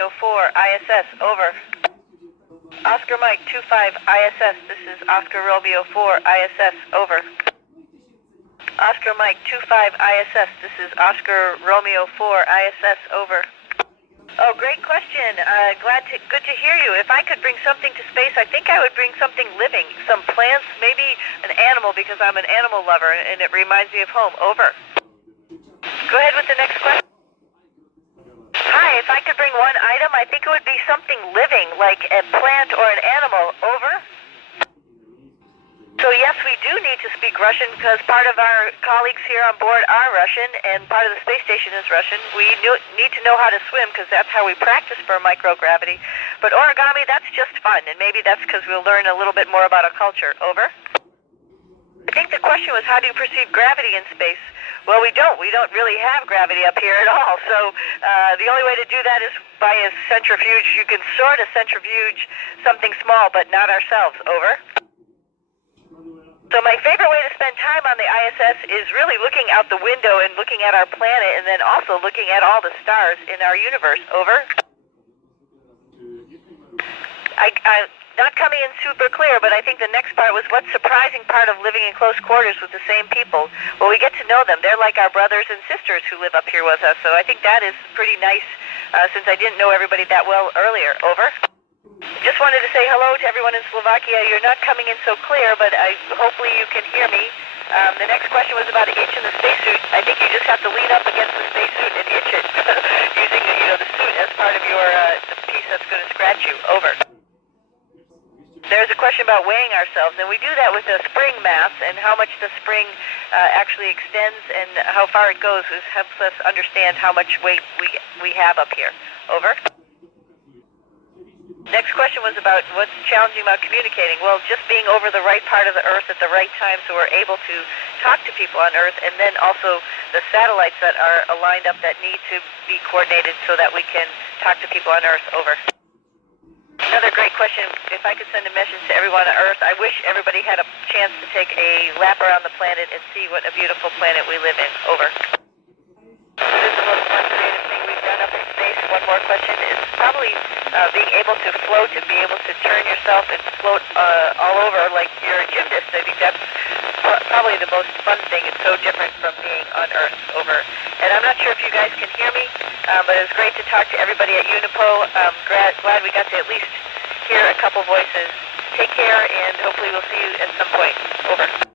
OR4ISS, over. Oscar Mike 25ISS, this is Oscar Romeo 4ISS, over. Oscar Mike 25ISS, this is Oscar Romeo 4ISS, over. Oh, great question. Good to hear you. If I could bring something to space, I think I would bring something living, some plants, maybe an animal, because I'm an animal lover and it reminds me of home. Over. Go ahead with the next question. Hi, if I could bring one item, I think it would be something living, like a plant or an animal. Over. So yes, we do need to speak Russian because part of our colleagues here on board are Russian and part of the space station is Russian. We need to know how to swim because that's how we practice for microgravity. But origami, that's just fun, and maybe that's because we'll learn a little bit more about our culture. Over. I think the question was, how do you perceive gravity in space? Well, we don't. We don't really have gravity up here at all. So the only way to do that is by a centrifuge. You can sort of centrifuge something small, but not ourselves. Over. So my favorite way to spend time on the ISS is really looking out the window and looking at our planet and then also looking at all the stars in our universe. Over. I'm not coming in super clear, but I think the next part was what's surprising part of living in close quarters with the same people. Well, we get to know them. They're like our brothers and sisters who live up here with us. So I think that is pretty nice since I didn't know everybody that well earlier. Over. Just wanted to say hello to everyone in Slovakia. You're not coming in so clear, but hopefully you can hear me. The next question was about an itch in the spacesuit. I think you just have to lean up against the spacesuit and itch it using the suit as part of your the piece that's going to scratch you. Over. There's a question about weighing ourselves, and we do that with a spring mass, and how much the spring actually extends and how far it goes helps us understand how much weight we have up here. Over. Next question was about what's challenging about communicating. Well, just being over the right part of the Earth at the right time so we're able to talk to people on Earth, and then also the satellites that are aligned up that need to be coordinated so that we can talk to people on Earth. Over. Another great question. If I could send a message to everyone on Earth, I wish everybody had a chance to take a lap around the planet and see what a beautiful planet we live in. Over. What is the most fun creative thing we've done up in space? One more question is probably being able to float and be able to turn yourself and float all over like you're a gymnast. I think that's probably the most fun thing. It's so different from being on Earth. Over. And I'm not sure if you guys can hear me, but it was great to talk to everybody at Unipo. Glad we got to at least hear a couple voices. Take care, and hopefully we'll see you at some point. Over.